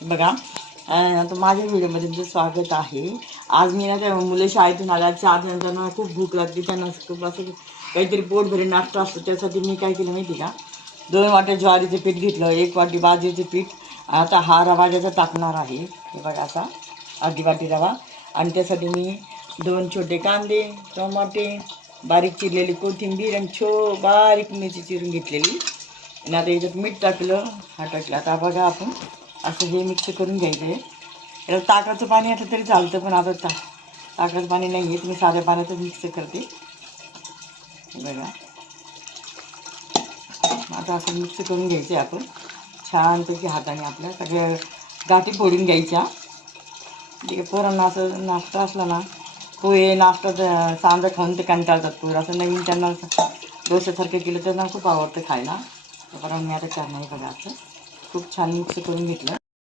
बघा आता माझ्या व्हिडिओमध्ये तुमचं स्वागत आहे. आज मी ना त्या मुलं शाळेतून आल्या, चहा त्यांना खूप भूक लागते, त्यांना खूप असं काहीतरी पोट भरून नाश्ता असतो. त्यासाठी मी काय केलं माहिती का, 2 वाट्या ज्वारीचं पीठ घेतलं, 1 वाटी बाजरीचं पीठ. आता हा रवा ज्याचा टाकणार आहे, हे बघा असा अर्धी वाटी रवा. आणि त्यासाठी मी 2 छोटे कांदे, टमाटे, बारीक चिरलेली कोथिंबीर आणि बारीक मिरची चिरून घेतलेली. आणि आता याच्यात मीठ टाकलं, हा टाकलं. आता बघा आपण असं हे मिक्स करून घ्यायचं आहे. याला ताकाचं पाणी असलं तरी चालतं, पण आता ताकाचं पाणी नाही आहे, मी साध्या पाण्यातच मिक्स करते. बघा आता असं मिक्स करून घ्यायचं आहे आपण छानपैकी हाताने. आपल्या सगळ्या गाठी फोडून घ्यायच्या. ठीक आहे, पोरांना असं नाश्ता असला ना, पोहे नाश्ता सांजा खाऊन ते कंटाळतात पोरं. असं नवीन त्यांना डोश्यासारखं केलं त्यांना खूप आवडतं खायला. बघा मी आता करणार आहे. बघा असं खूप छान मिक्स करून घेतलं.